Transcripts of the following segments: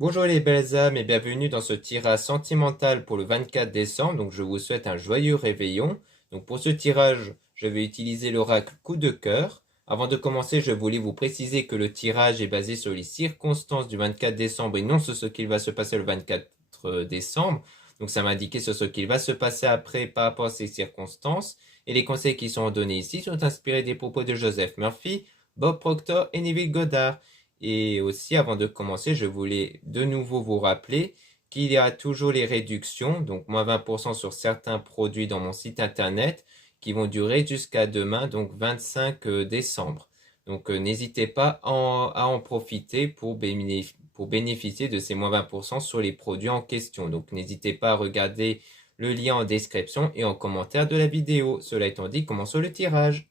Bonjour les belles âmes et bienvenue dans ce tirage sentimental pour le 24 décembre. Donc je vous souhaite un joyeux réveillon. Donc pour ce tirage, je vais utiliser l'oracle coup de cœur. Avant de commencer, je voulais vous préciser que le tirage est basé sur les circonstances du 24 décembre et non sur ce qu'il va se passer le 24 décembre. Donc ça m'a indiqué sur ce qu'il va se passer après par rapport à ces circonstances. Et les conseils qui sont donnés ici sont inspirés des propos de Joseph Murphy, Bob Proctor et Neville Goddard. Et aussi, avant de commencer, je voulais de nouveau vous rappeler qu'il y a toujours les réductions, donc moins 20% sur certains produits dans mon site internet qui vont durer jusqu'à demain, donc 25 décembre. Donc n'hésitez pas à en profiter pour bénéficier de ces moins 20% sur les produits en question. Donc n'hésitez pas à regarder le lien en description et en commentaire de la vidéo. Cela étant dit, commençons le tirage.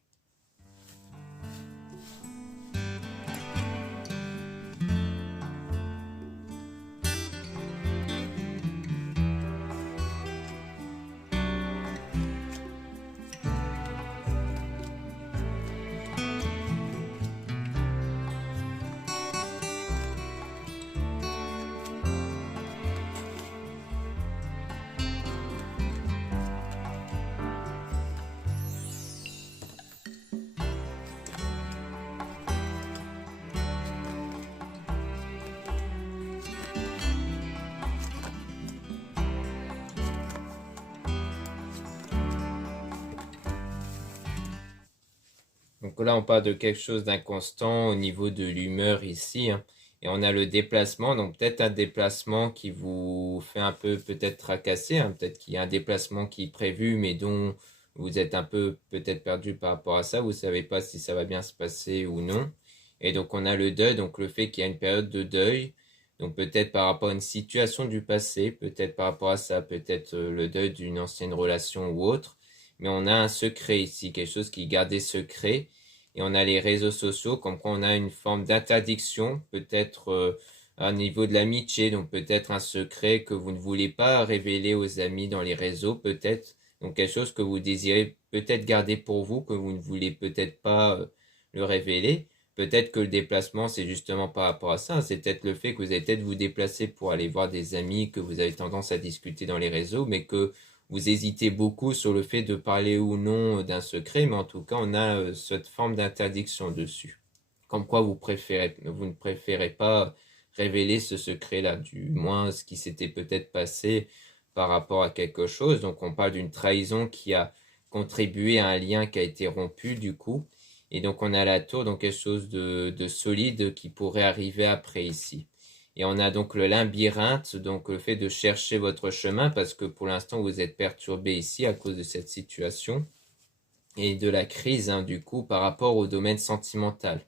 Donc là, on parle de quelque chose d'inconstant au niveau de l'humeur ici, hein. Et on a le déplacement, donc peut-être un déplacement qui vous fait un peu peut-être tracasser, hein. Peut-être qu'il y a un déplacement qui est prévu, mais dont vous êtes un peu peut-être perdu par rapport à ça. Vous ne savez pas si ça va bien se passer ou non. Et donc on a le deuil, donc le fait qu'il y a une période de deuil. Donc peut-être par rapport à une situation du passé, peut-être par rapport à ça, peut-être le deuil d'une ancienne relation ou autre. Mais on a un secret ici, quelque chose qui est gardé secret. Et on a les réseaux sociaux, comme quoi on a une forme d'interdiction, peut-être à niveau de l'amitié, donc peut-être un secret que vous ne voulez pas révéler aux amis dans les réseaux, peut-être. Donc quelque chose que vous désirez peut-être garder pour vous, que vous ne voulez peut-être pas le révéler. Peut-être que le déplacement, c'est justement par rapport à ça. C'est peut-être le fait que vous allez peut-être vous déplacer pour aller voir des amis que vous avez tendance à discuter dans les réseaux, mais que vous hésitez beaucoup sur le fait de parler ou non d'un secret, mais en tout cas, on a cette forme d'interdiction dessus. Comme quoi vous ne préférez pas révéler ce secret-là, du moins ce qui s'était peut-être passé par rapport à quelque chose. Donc on parle d'une trahison qui a contribué à un lien qui a été rompu du coup. Et donc on a la tour, donc quelque chose de solide qui pourrait arriver après ici. Et on a donc le labyrinthe, donc le fait de chercher votre chemin parce que pour l'instant vous êtes perturbé ici à cause de cette situation et de la crise, hein, du coup par rapport au domaine sentimental.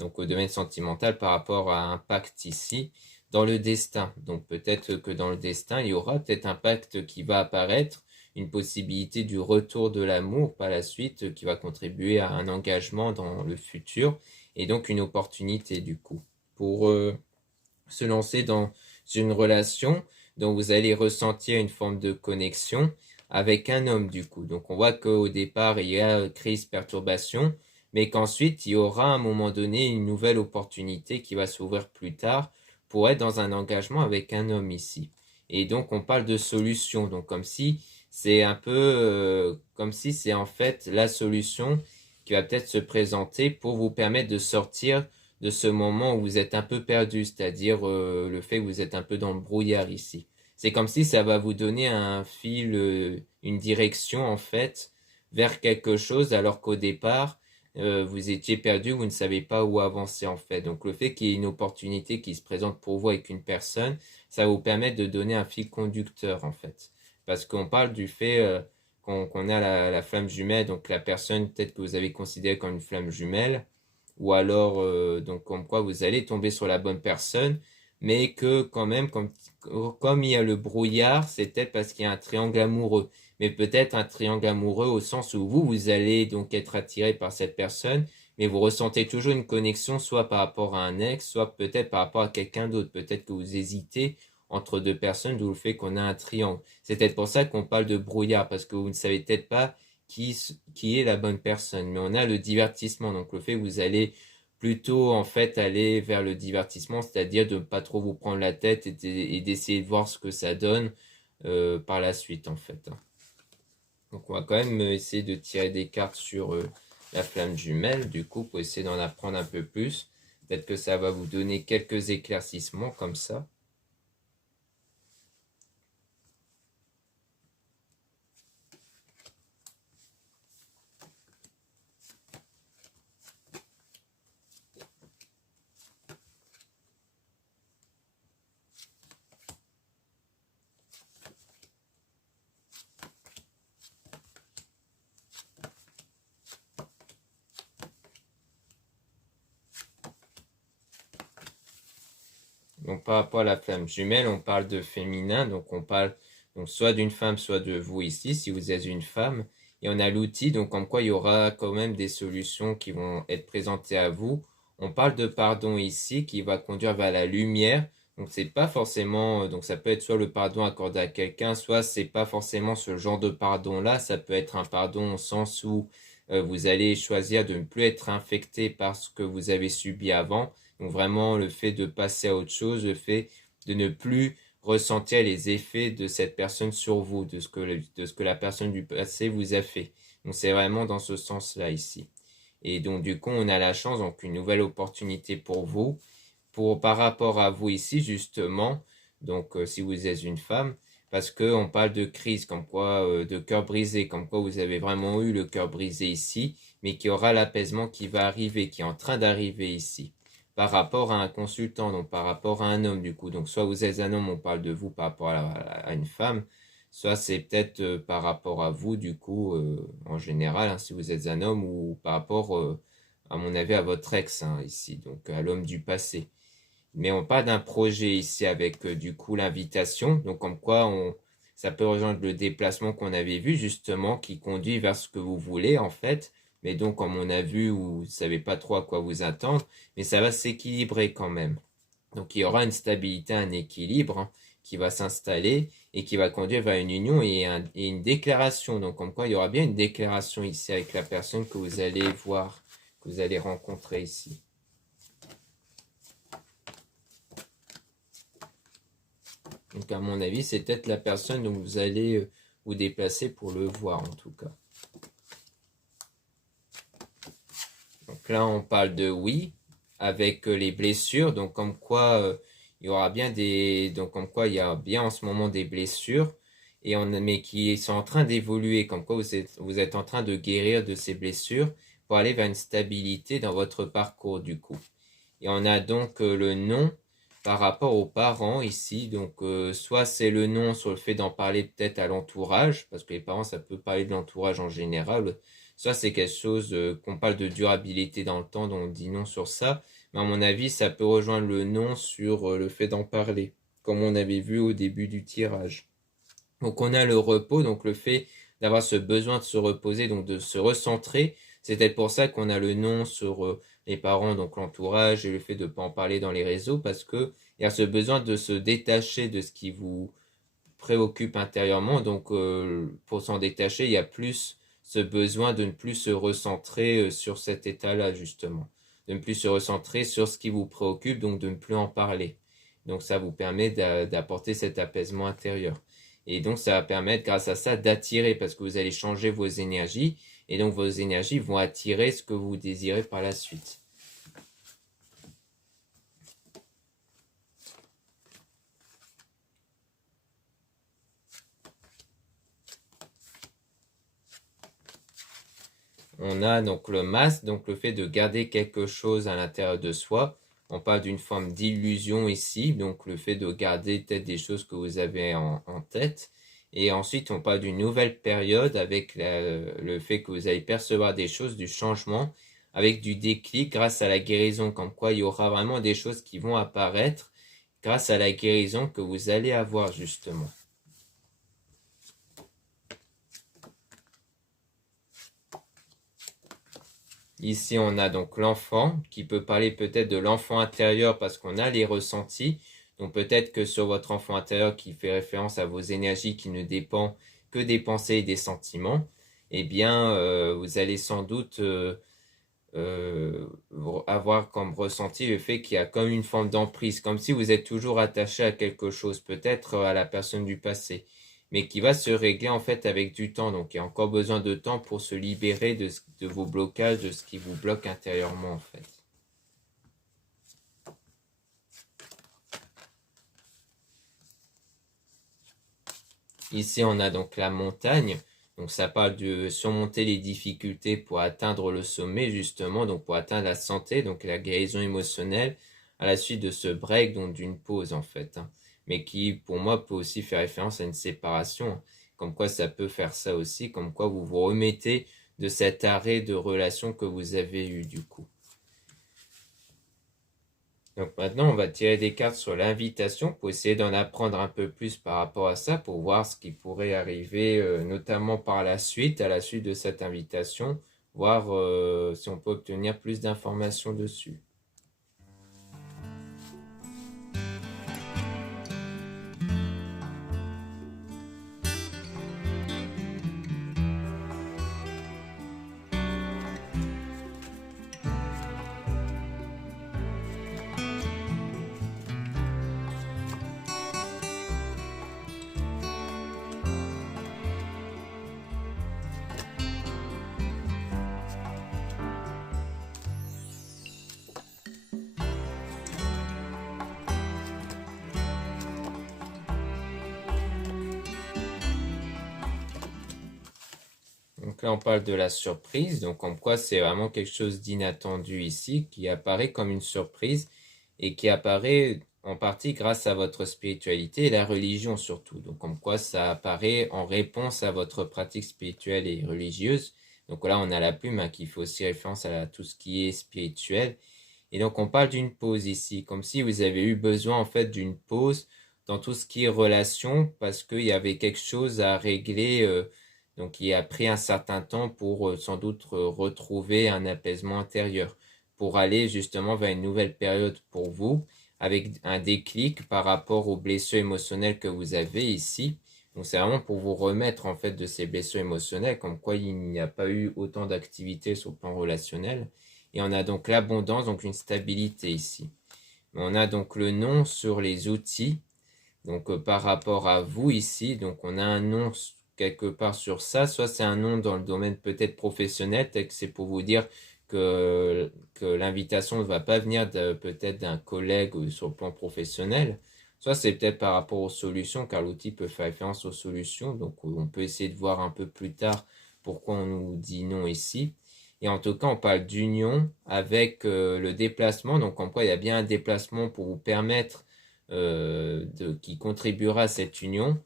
Donc au domaine sentimental par rapport à un pacte ici dans le destin. Donc peut-être que dans le destin il y aura peut-être un pacte qui va apparaître, une possibilité du retour de l'amour par la suite qui va contribuer à un engagement dans le futur et donc une opportunité du coup pour se lancer dans une relation dont vous allez ressentir une forme de connexion avec un homme du coup. Donc on voit qu'au départ il y a crise, perturbation, mais qu'ensuite il y aura à un moment donné une nouvelle opportunité qui va s'ouvrir plus tard pour être dans un engagement avec un homme ici. Et donc on parle de solution, donc comme si c'est un peu comme si c'est en fait la solution qui va peut-être se présenter pour vous permettre de sortir de ce moment où vous êtes un peu perdu, c'est-à-dire le fait que vous êtes un peu dans le brouillard ici. C'est comme si ça va vous donner un fil, une direction en fait, vers quelque chose, alors qu'au départ, vous étiez perdu, vous ne savez pas où avancer en fait. Donc le fait qu'il y ait une opportunité qui se présente pour vous avec une personne, ça va vous permettre de donner un fil conducteur en fait. Parce qu'on parle du fait qu'on a la flamme jumelle, donc la personne peut-être que vous avez considérée comme une flamme jumelle, ou alors donc comme quoi vous allez tomber sur la bonne personne, mais que quand même comme il y a le brouillard, c'est peut-être parce qu'il y a un triangle amoureux, mais peut-être un triangle amoureux au sens où vous allez donc être attiré par cette personne, mais vous ressentez toujours une connexion soit par rapport à un ex, soit peut-être par rapport à quelqu'un d'autre, peut-être que vous hésitez entre deux personnes, d'où le fait qu'on a un triangle. C'est peut-être pour ça qu'on parle de brouillard, parce que vous ne savez peut-être pas qui est la bonne personne. Mais on a le divertissement, donc le fait que vous allez plutôt en fait aller vers le divertissement, c'est-à-dire de ne pas trop vous prendre la tête et d'essayer de voir ce que ça donne par la suite en fait. Donc on va quand même essayer de tirer des cartes sur la flamme jumelle, du coup, pour essayer d'en apprendre un peu plus. Peut-être que ça va vous donner quelques éclaircissements comme ça. Donc par rapport à la flamme jumelle, on parle de féminin, donc on parle donc soit d'une femme, soit de vous ici, si vous êtes une femme. Et on a l'outil, donc comme quoi il y aura quand même des solutions qui vont être présentées à vous. On parle de pardon ici, qui va conduire vers la lumière. Donc c'est pas forcément, donc ça peut être soit le pardon accordé à quelqu'un, soit c'est pas forcément ce genre de pardon-là. Ça peut être un pardon au sens où vous allez choisir de ne plus être infecté par ce que vous avez subi avant. Donc vraiment le fait de passer à autre chose, le fait de ne plus ressentir les effets de cette personne sur vous, de ce que la personne du passé vous a fait. Donc c'est vraiment dans ce sens-là ici. Et donc du coup on a la chance, donc une nouvelle opportunité pour vous, par rapport à vous ici justement, donc si vous êtes une femme, parce qu'on parle de crise, comme quoi, de cœur brisé, comme quoi vous avez vraiment eu le cœur brisé ici, mais qu'il y aura l'apaisement qui va arriver, qui est en train d'arriver ici par rapport à un consultant, donc par rapport à un homme du coup. Donc soit vous êtes un homme, on parle de vous par rapport à une femme, soit c'est peut-être par rapport à vous du coup, en général, hein, si vous êtes un homme, ou par rapport, à mon avis, à votre ex hein, ici, donc à l'homme du passé. Mais on parle d'un projet ici avec du coup l'invitation, donc comme quoi ça peut rejoindre le déplacement qu'on avait vu justement, qui conduit vers ce que vous voulez en fait. Mais donc comme on a vu, vous ne savez pas trop à quoi vous attendre, mais ça va s'équilibrer quand même. Donc il y aura une stabilité, un équilibre hein, qui va s'installer et qui va conduire vers une union et une déclaration. Donc comme quoi il y aura bien une déclaration ici avec la personne que vous allez voir, que vous allez rencontrer ici. Donc à mon avis, c'est peut-être la personne dont vous allez vous déplacer pour le voir en tout cas. Donc là, on parle de oui, avec les blessures, donc comme quoi il y aura bien donc comme quoi il y a bien en ce moment des blessures, mais qui sont en train d'évoluer, comme quoi vous êtes en train de guérir de ces blessures pour aller vers une stabilité dans votre parcours du coup. Et on a donc le non par rapport aux parents ici. Donc soit c'est le non sur le fait d'en parler peut-être à l'entourage, parce que les parents ça peut parler de l'entourage en général. Soit c'est quelque chose qu'on parle de durabilité dans le temps, donc on dit non sur ça. Mais à mon avis, ça peut rejoindre le non sur le fait d'en parler, comme on avait vu au début du tirage. Donc on a le repos, donc le fait d'avoir ce besoin de se reposer, donc de se recentrer. C'est peut-être pour ça qu'on a le non sur les parents, donc l'entourage, et le fait de ne pas en parler dans les réseaux, parce que il y a ce besoin de se détacher de ce qui vous préoccupe intérieurement. Donc pour s'en détacher, il y a plus ce besoin de ne plus se recentrer sur cet état-là, justement. De ne plus se recentrer sur ce qui vous préoccupe, donc de ne plus en parler. Donc ça vous permet d'apporter cet apaisement intérieur. Et donc ça va permettre, grâce à ça, d'attirer, parce que vous allez changer vos énergies, et donc vos énergies vont attirer ce que vous désirez par la suite. On a donc le masque, donc le fait de garder quelque chose à l'intérieur de soi. On parle d'une forme d'illusion ici, donc le fait de garder peut-être des choses que vous avez en tête. Et ensuite, on parle d'une nouvelle période avec le fait que vous allez percevoir des choses, du changement, avec du déclic grâce à la guérison, comme quoi il y aura vraiment des choses qui vont apparaître grâce à la guérison que vous allez avoir justement. Ici, on a donc l'enfant qui peut parler peut-être de l'enfant intérieur parce qu'on a les ressentis. Donc peut-être que sur votre enfant intérieur qui fait référence à vos énergies qui ne dépendent que des pensées et des sentiments, eh bien, vous allez sans doute avoir comme ressenti le fait qu'il y a comme une forme d'emprise, comme si vous êtes toujours attaché à quelque chose, peut-être à la personne du passé, mais qui va se régler en fait avec du temps. Donc il y a encore besoin de temps pour se libérer de vos blocages, de ce qui vous bloque intérieurement en fait. Ici, on a donc la montagne. Donc, ça parle de surmonter les difficultés pour atteindre le sommet, justement, donc pour atteindre la santé, donc la guérison émotionnelle, à la suite de ce break, donc d'une pause, en fait. Mais qui, pour moi, peut aussi faire référence à une séparation. Comme quoi, ça peut faire ça aussi, comme quoi vous vous remettez de cet arrêt de relation que vous avez eu, du coup. Donc maintenant, on va tirer des cartes sur l'invitation pour essayer d'en apprendre un peu plus par rapport à ça, pour voir ce qui pourrait arriver, notamment par la suite, à la suite de cette invitation, voir si on peut obtenir plus d'informations dessus. Donc là, on parle de la surprise, donc comme quoi c'est vraiment quelque chose d'inattendu ici, qui apparaît comme une surprise et qui apparaît en partie grâce à votre spiritualité et la religion surtout. Donc comme quoi ça apparaît en réponse à votre pratique spirituelle et religieuse. Donc là, on a la plume hein, qui fait aussi référence à tout ce qui est spirituel. Et donc on parle d'une pause ici, comme si vous avez eu besoin en fait d'une pause dans tout ce qui est relation, parce qu'il y avait quelque chose à régler, donc il a pris un certain temps pour sans doute retrouver un apaisement intérieur, pour aller justement vers une nouvelle période pour vous, avec un déclic par rapport aux blessures émotionnelles que vous avez ici. Donc c'est vraiment pour vous remettre en fait de ces blessures émotionnelles, comme quoi il n'y a pas eu autant d'activités sur le plan relationnel. Et on a donc l'abondance, donc une stabilité ici. On a donc le nom sur les outils, donc par rapport à vous ici, donc on a un nom quelque part sur ça, soit c'est un nom dans le domaine peut-être professionnel, peut-être que c'est pour vous dire que l'invitation ne va pas venir peut-être d'un collègue sur le plan professionnel, soit c'est peut-être par rapport aux solutions, car l'outil peut faire référence aux solutions, donc on peut essayer de voir un peu plus tard pourquoi on nous dit non ici. Et en tout cas, on parle d'union avec le déplacement. Donc, en quoi il y a bien un déplacement pour vous permettre qui contribuera à cette union.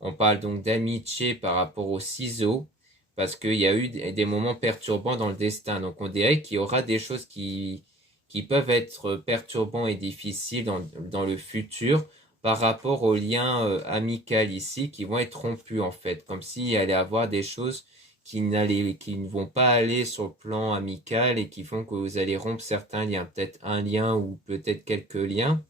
On parle donc d'amitié par rapport aux ciseaux, parce qu'il y a eu des moments perturbants dans le destin. Donc, on dirait qu'il y aura des choses qui peuvent être perturbants et difficiles dans le futur par rapport aux liens amicaux ici qui vont être rompus en fait, comme s'il y allait avoir des choses qui ne vont pas aller sur le plan amical et qui font que vous allez rompre certains liens, peut-être un lien ou peut-être quelques liens,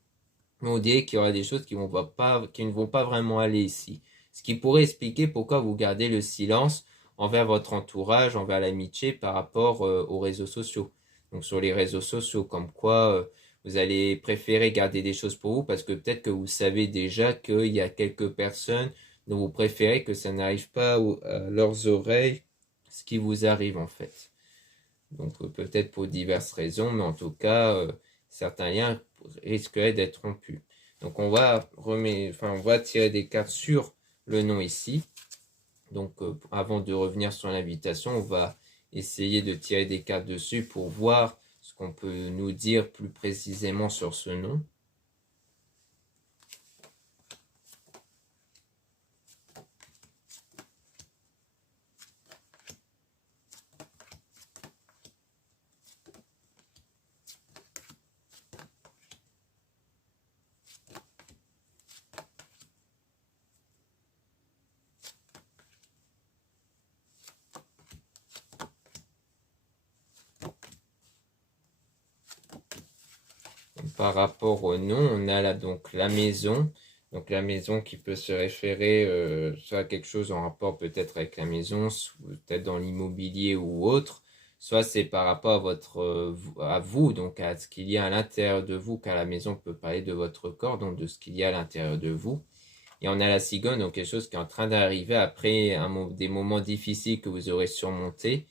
mais on dirait qu'il y aura des choses qui ne vont pas vraiment aller ici. Ce qui pourrait expliquer pourquoi vous gardez le silence envers votre entourage, envers l'amitié par rapport aux réseaux sociaux. Donc sur les réseaux sociaux, comme quoi vous allez préférer garder des choses pour vous parce que peut-être que vous savez déjà qu'il y a quelques personnes dont vous préférez que ça n'arrive pas à leurs oreilles, ce qui vous arrive en fait. Donc peut-être pour diverses raisons, mais en tout cas, certains liens risqueraient d'être rompus. Donc on va tirer des cartes sur le nom ici. Donc avant de revenir sur l'invitation, on va essayer de tirer des cartes dessus pour voir ce qu'on peut nous dire plus précisément sur ce nom. Par rapport au nom, on a là donc la maison. Donc la maison qui peut se référer soit à quelque chose en rapport peut-être avec la maison, peut-être dans l'immobilier ou autre, soit c'est par rapport à à vous, donc à ce qu'il y a à l'intérieur de vous, car la maison peut parler de votre corps, donc de ce qu'il y a à l'intérieur de vous. Et on a la cigogne, donc quelque chose qui est en train d'arriver après des moments difficiles que vous aurez surmontés,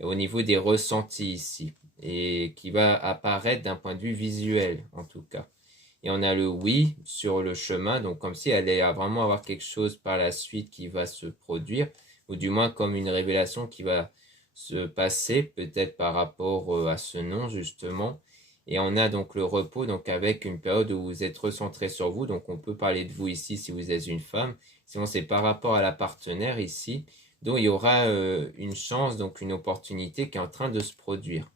au niveau des ressentis ici, et qui va apparaître d'un point de vue visuel, en tout cas. Et on a le oui sur le chemin, donc comme si elle allait vraiment avoir quelque chose par la suite qui va se produire, ou du moins comme une révélation qui va se passer, peut-être par rapport à ce nom justement. Et on a donc le repos, donc avec une période où vous êtes recentré sur vous, donc on peut parler de vous ici si vous êtes une femme, sinon c'est par rapport à la partenaire ici, donc il y aura une chance, donc une opportunité qui est en train de se produire.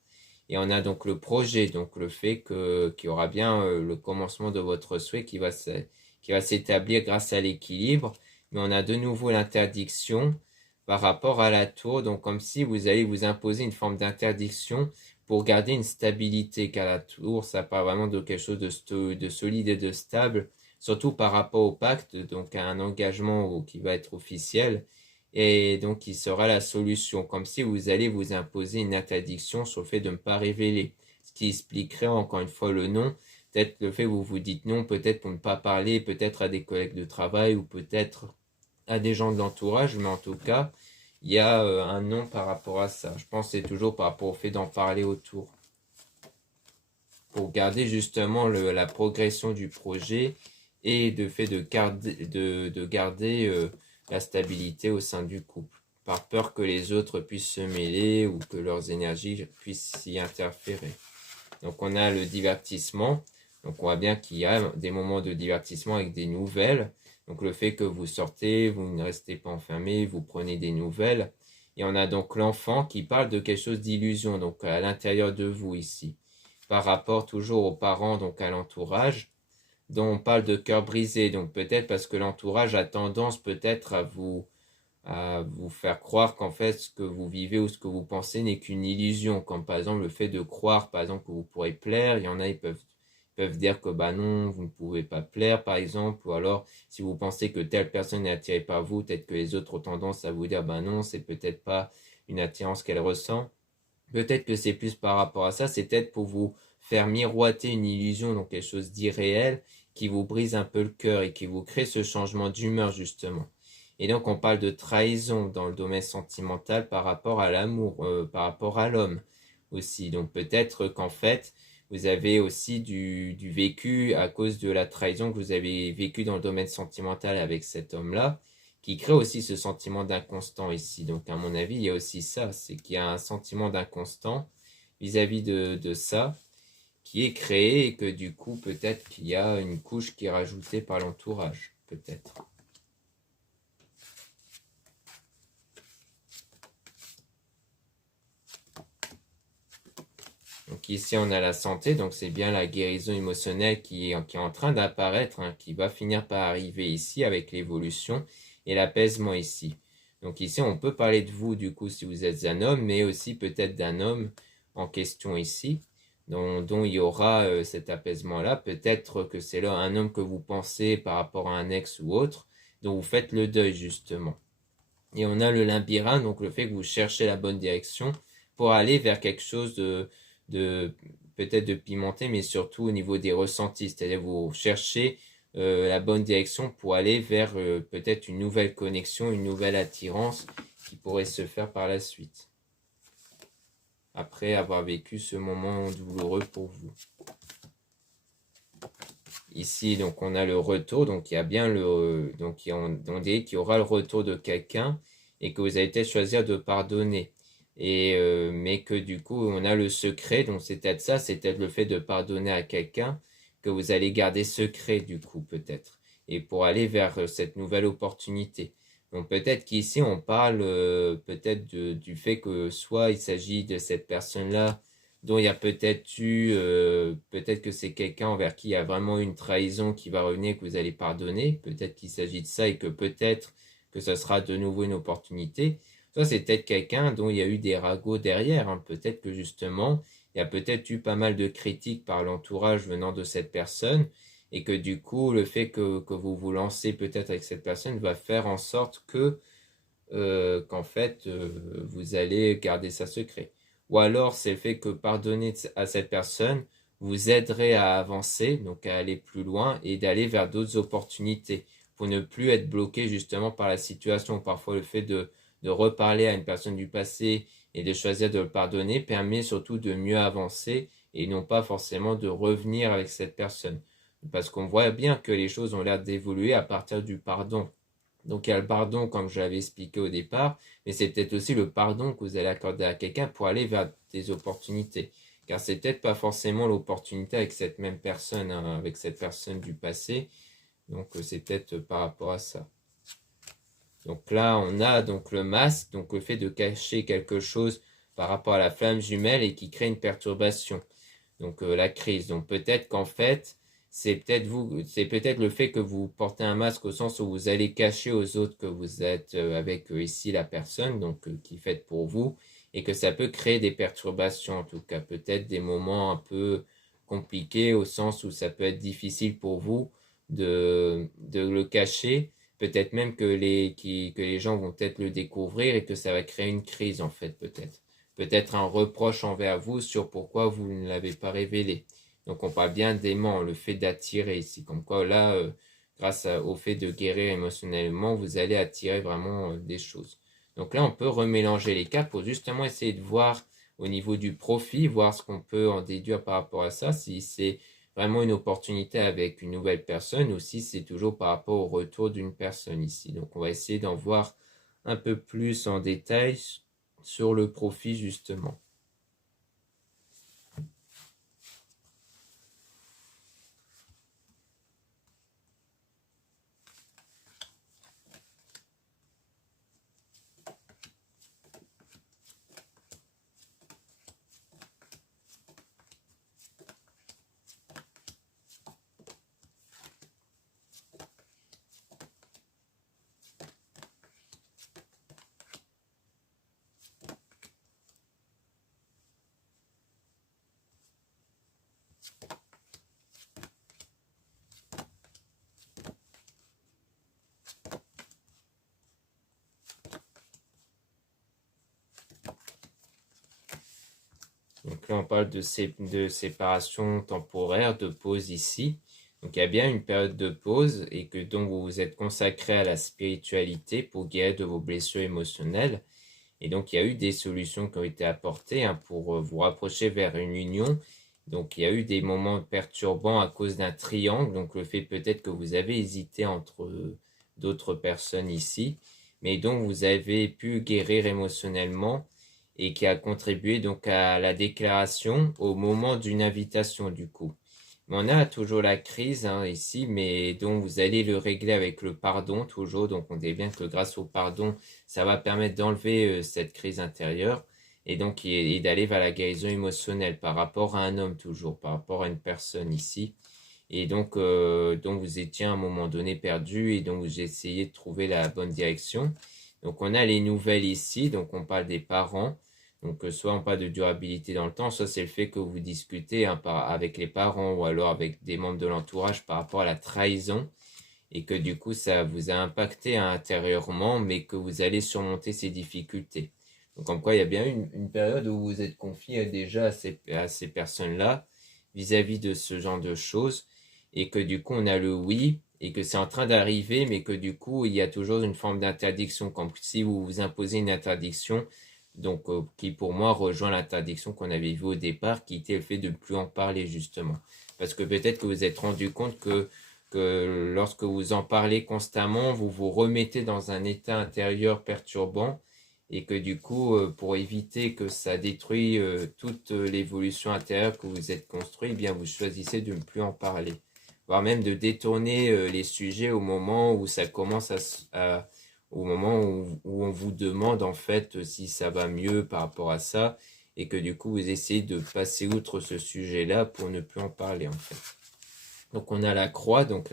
Et on a donc le projet, donc le fait qu'il y aura bien le commencement de votre souhait qui va s'établir grâce à l'équilibre. Mais on a de nouveau l'interdiction par rapport à la tour, donc comme si vous allez vous imposer une forme d'interdiction pour garder une stabilité, car la tour, ça parle vraiment de quelque chose de solide et de stable, surtout par rapport au pacte, donc à un engagement qui va être officiel et donc qui sera la solution, comme si vous allez vous imposer une interdiction sur le fait de ne pas révéler, ce qui expliquerait encore une fois le non, peut-être le fait que vous vous dites non, peut-être pour ne pas parler, peut-être à des collègues de travail ou peut-être à des gens de l'entourage, mais en tout cas, il y a un non par rapport à ça. Je pense que c'est toujours par rapport au fait d'en parler autour, pour garder justement la progression du projet et de fait de garder la stabilité au sein du couple, par peur que les autres puissent se mêler ou que leurs énergies puissent s'y interférer. Donc on a le divertissement, donc on voit bien qu'il y a des moments de divertissement avec des nouvelles, donc le fait que vous sortez, vous ne restez pas enfermé, vous prenez des nouvelles, et on a donc l'enfant qui parle de quelque chose d'illusion, donc à l'intérieur de vous ici, par rapport toujours aux parents, donc à l'entourage, dont on parle de cœur brisé, donc peut-être parce que l'entourage a tendance peut-être à vous faire croire qu'en fait ce que vous vivez ou ce que vous pensez n'est qu'une illusion, comme par exemple le fait de croire par exemple que vous pourrez plaire, il y en a ils peuvent dire que bah non, vous ne pouvez pas plaire par exemple, ou alors si vous pensez que telle personne est attirée par vous, peut-être que les autres ont tendance à vous dire bah non, c'est peut-être pas une attirance qu'elle ressent. Peut-être que c'est plus par rapport à ça, c'est peut-être pour vous faire miroiter une illusion, donc quelque chose d'irréel, qui vous brise un peu le cœur et qui vous crée ce changement d'humeur justement. Et donc on parle de trahison dans le domaine sentimental par rapport à l'amour, par rapport à l'homme aussi. Donc peut-être qu'en fait, vous avez aussi du vécu à cause de la trahison que vous avez vécu dans le domaine sentimental avec cet homme-là, qui crée aussi ce sentiment d'inconstant ici. Donc à mon avis, il y a aussi ça, c'est qu'il y a un sentiment d'inconstant vis-à-vis de ça qui est créé et que du coup peut-être qu'il y a une couche qui est rajoutée par l'entourage, peut-être. Donc ici on a la santé, donc c'est bien la guérison émotionnelle qui est en train d'apparaître, hein, qui va finir par arriver ici avec l'évolution et l'apaisement ici. Donc ici on peut parler de vous du coup si vous êtes un homme, mais aussi peut-être d'un homme en question ici, dont il y aura cet apaisement-là. Peut-être que c'est là un homme que vous pensez par rapport à un ex ou autre, dont vous faites le deuil justement. Et on a le labyrinthe, donc le fait que vous cherchez la bonne direction pour aller vers quelque chose de peut-être de pimenté, mais surtout au niveau des ressentis, c'est-à-dire vous cherchez la bonne direction pour aller vers peut-être une nouvelle connexion, une nouvelle attirance qui pourrait se faire par la suite, après avoir vécu ce moment douloureux pour vous. Ici, donc, on a le retour, donc il y a bien donc on dit qu'il y aura le retour de quelqu'un et que vous allez peut-être choisir de pardonner. Et, mais que du coup, on a le secret, donc c'est peut-être ça, c'est peut-être le fait de pardonner à quelqu'un que vous allez garder secret du coup, peut-être. Et pour aller vers cette nouvelle opportunité. Donc peut-être qu'ici, on parle peut-être du fait que soit il s'agit de cette personne-là dont il y a peut-être eu, peut-être que c'est quelqu'un envers qui il y a vraiment eu une trahison qui va revenir, que vous allez pardonner, peut-être qu'il s'agit de ça et que peut-être que ce sera de nouveau une opportunité, soit c'est peut-être quelqu'un dont il y a eu des ragots derrière, hein. Peut-être que justement, il y a peut-être eu pas mal de critiques par l'entourage venant de cette personne, et que du coup, le fait que vous vous lancez peut-être avec cette personne va faire en sorte que, qu'en fait, vous allez garder ça secret. ou alors c'est le fait que pardonner à cette personne vous aiderait à avancer, donc à aller plus loin et d'aller vers d'autres opportunités pour ne plus être bloqué justement par la situation. Parfois le fait de reparler à une personne du passé et de choisir de le pardonner permet surtout de mieux avancer et non pas forcément de revenir avec cette personne. Parce qu'on voit bien que les choses ont l'air d'évoluer à partir du pardon. Donc il y a le pardon comme je l'avais expliqué au départ, mais c'est peut-être aussi le pardon que vous allez accorder à quelqu'un pour aller vers des opportunités. Car c'est peut-être pas forcément l'opportunité avec cette même personne, hein, avec cette personne du passé. Donc c'est peut-être par rapport à ça. Donc là, on a donc le masque, donc le fait de cacher quelque chose par rapport à la flamme jumelle et qui crée une perturbation. Donc la crise. Donc peut-être qu'en fait, c'est peut-être le fait que vous portez un masque au sens où vous allez cacher aux autres que vous êtes avec ici la personne, donc qui fait pour vous, et que ça peut créer des perturbations en tout cas, peut-être des moments un peu compliqués au sens où ça peut être difficile pour vous de le cacher. Peut-être même que les gens vont peut-être le découvrir et que ça va créer une crise en fait peut-être. Peut-être un reproche envers vous sur pourquoi vous ne l'avez pas révélé. Donc on parle bien d'aimant, le fait d'attirer ici. Comme quoi là, au fait de guérir émotionnellement, vous allez attirer vraiment des choses. Donc là, on peut remélanger les cas pour justement essayer de voir au niveau du profit, voir ce qu'on peut en déduire par rapport à ça, si c'est vraiment une opportunité avec une nouvelle personne ou si c'est toujours par rapport au retour d'une personne ici. Donc on va essayer d'en voir un peu plus en détail sur le profit justement. Donc là, on parle de séparation temporaire, de pause ici. Donc il y a bien une période de pause et que donc vous vous êtes consacré à la spiritualité pour guérir de vos blessures émotionnelles. Et donc il y a eu des solutions qui ont été apportées hein, pour vous rapprocher vers une union. Donc il y a eu des moments perturbants à cause d'un triangle. Donc le fait peut-être que vous avez hésité entre d'autres personnes ici. Mais donc vous avez pu guérir émotionnellement et qui a contribué donc à la déclaration au moment d'une invitation du coup. Mais on a toujours la crise hein, ici, mais donc vous allez le régler avec le pardon toujours. Donc on dit bien que grâce au pardon, ça va permettre d'enlever cette crise intérieure et donc et d'aller vers la guérison émotionnelle par rapport à un homme toujours, par rapport à une personne ici. Et donc vous étiez à un moment donné perdu et donc vous essayez de trouver la bonne direction. Donc on a les nouvelles ici, donc on parle des parents. Donc soit on parle de durabilité dans le temps, soit c'est le fait que vous discutez hein, avec les parents ou alors avec des membres de l'entourage par rapport à la trahison et que du coup ça vous a impacté hein, intérieurement mais que vous allez surmonter ces difficultés. Donc comme quoi il y a bien une période où vous êtes confié déjà à ces personnes-là vis-à-vis de ce genre de choses et que du coup on a le oui et que c'est en train d'arriver mais que du coup il y a toujours une forme d'interdiction comme si vous vous imposez une interdiction donc qui pour moi rejoint l'interdiction qu'on avait vue au départ qui était le fait de ne plus en parler justement parce que peut-être que vous vous êtes rendu compte que lorsque vous en parlez constamment vous vous remettez dans un état intérieur perturbant et que du coup pour éviter que ça détruise toute l'évolution intérieure que vous êtes construit, eh bien vous choisissez de ne plus en parler voire même de détourner les sujets au moment où ça commence au moment où on vous demande en fait si ça va mieux par rapport à ça et que du coup vous essayez de passer outre ce sujet-là pour ne plus en parler en fait. Donc on a la croix, donc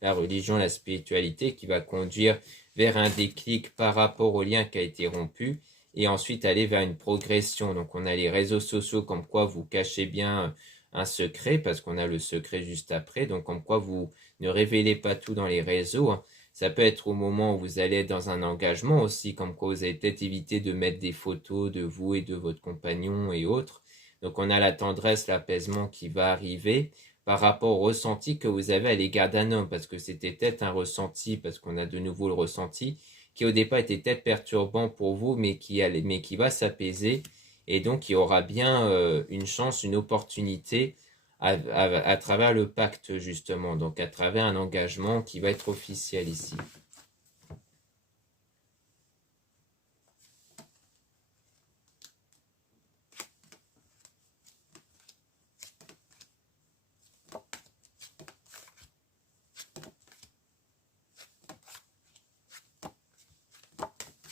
la religion, la spiritualité qui va conduire vers un déclic par rapport au lien qui a été rompu et ensuite aller vers une progression. Donc on a les réseaux sociaux comme quoi vous cachez bien un secret parce qu'on a le secret juste après. Donc comme quoi vous ne révélez pas tout dans les réseaux. Hein. Ça peut être au moment où vous allez être dans un engagement aussi, comme quoi vous allez peut-être éviter de mettre des photos de vous et de votre compagnon et autres. Donc on a la tendresse, l'apaisement qui va arriver par rapport au ressenti que vous avez à l'égard d'un homme, parce que c'était peut-être un ressenti, parce qu'on a de nouveau le ressenti, qui au départ était peut-être perturbant pour vous, mais qui va s'apaiser, et donc il y aura bien une chance, une opportunité à travers le pacte justement, donc à travers un engagement qui va être officiel ici.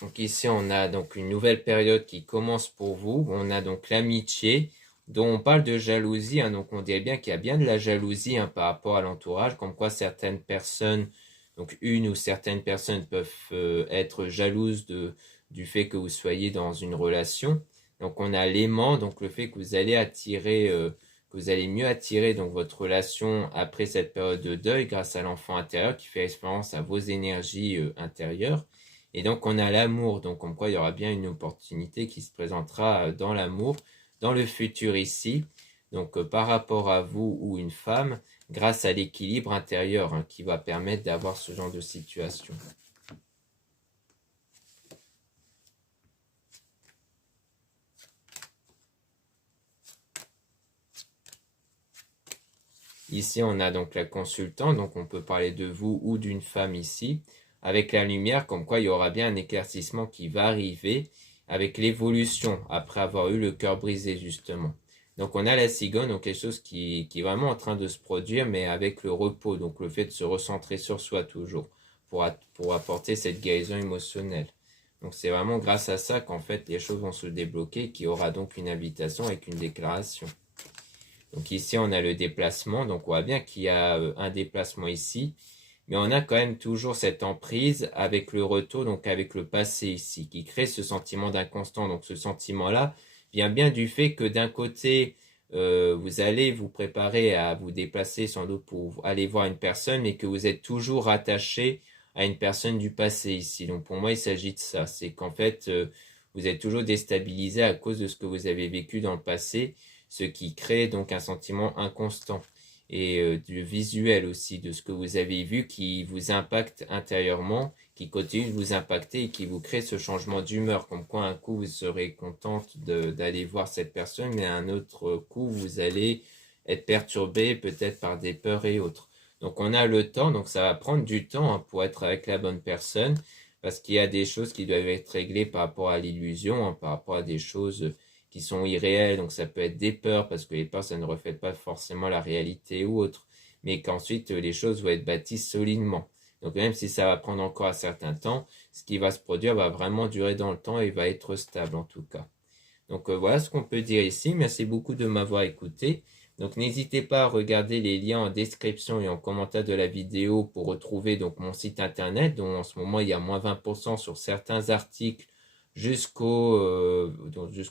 Donc ici, on a donc une nouvelle période qui commence pour vous. On a donc l'amitié, dont on parle de jalousie. Donc on dirait bien qu'il y a bien de la jalousie par rapport à l'entourage, comme quoi certaines personnes, donc une ou certaines personnes peuvent être jalouses du fait que vous soyez dans une relation. Donc on a l'aimant, donc le fait que vous allez attirer, que vous allez mieux attirer donc votre relation après cette période de deuil grâce à l'enfant intérieur qui fait référence à vos énergies intérieures. Et donc on a l'amour, donc comme quoi il y aura bien une opportunité qui se présentera dans l'amour, dans le futur ici, donc par rapport à vous ou une femme, grâce à l'équilibre intérieur qui va permettre d'avoir ce genre de situation. Ici on a donc la consultante, donc on peut parler de vous ou d'une femme ici, avec la lumière, comme quoi il y aura bien un éclaircissement qui va arriver avec l'évolution, après avoir eu le cœur brisé justement. Donc on a la cigogne, donc quelque chose qui est vraiment en train de se produire, mais avec le repos, donc le fait de se recentrer sur soi toujours, pour apporter cette guérison émotionnelle. Donc c'est vraiment grâce à ça qu'en fait les choses vont se débloquer, qu'il y aura donc une invitation avec une déclaration. Donc ici on a le déplacement, donc on voit bien qu'il y a un déplacement ici, mais on a quand même toujours cette emprise avec le retour, donc avec le passé ici, qui crée ce sentiment d'inconstant. Donc ce sentiment-là vient bien du fait que d'un côté, vous allez vous préparer à vous déplacer sans doute pour aller voir une personne, mais que vous êtes toujours attaché à une personne du passé ici. Donc pour moi, il s'agit de ça. C'est qu'en fait, vous êtes toujours déstabilisé à cause de ce que vous avez vécu dans le passé, ce qui crée donc un sentiment inconstant et du visuel aussi de ce que vous avez vu qui vous impacte intérieurement, qui continue de vous impacter et qui vous crée ce changement d'humeur, comme quoi un coup vous serez contente d'aller voir cette personne, mais un autre coup vous allez être perturbé peut-être par des peurs et autres. Donc on a le temps, donc ça va prendre du temps pour être avec la bonne personne, parce qu'il y a des choses qui doivent être réglées par rapport à l'illusion, par rapport à des choses qui sont irréels, donc ça peut être des peurs, parce que les peurs, ça ne reflète pas forcément la réalité ou autre, mais qu'ensuite les choses vont être bâties solidement. Donc même si ça va prendre encore un certain temps, ce qui va se produire va vraiment durer dans le temps et va être stable en tout cas. Donc voilà ce qu'on peut dire ici. Merci beaucoup de m'avoir écouté. Donc n'hésitez pas à regarder les liens en description et en commentaire de la vidéo pour retrouver donc mon site internet, dont en ce moment il y a moins 20% sur certains articles jusqu'au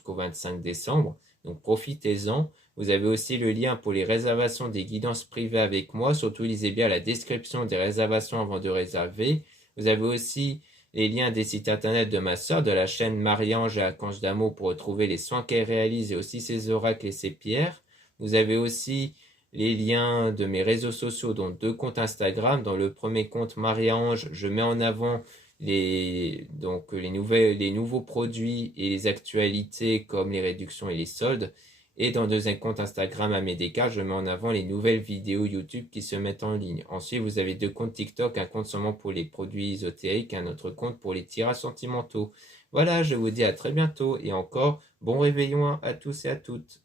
25 décembre. Donc profitez-en. Vous avez aussi le lien pour les réservations des guidances privées avec moi. Surtout lisez bien la description des réservations avant de réserver. Vous avez aussi les liens des sites internet de ma sœur, de la chaîne Marie-Ange et Archange d'amour pour retrouver les soins qu'elle réalise et aussi ses oracles et ses pierres. Vous avez aussi les liens de mes réseaux sociaux, dont 2 comptes Instagram. Dans le premier compte Marie-Ange, je mets en avant les nouveaux produits et les actualités comme les réductions et les soldes. Et dans le deuxième compte Instagram Amédéka, je mets en avant les nouvelles vidéos YouTube qui se mettent en ligne. Ensuite, vous avez 2 comptes TikTok, un compte seulement pour les produits ésotériques et un autre compte pour les tirages sentimentaux. Voilà, je vous dis à très bientôt et encore bon réveillon à tous et à toutes.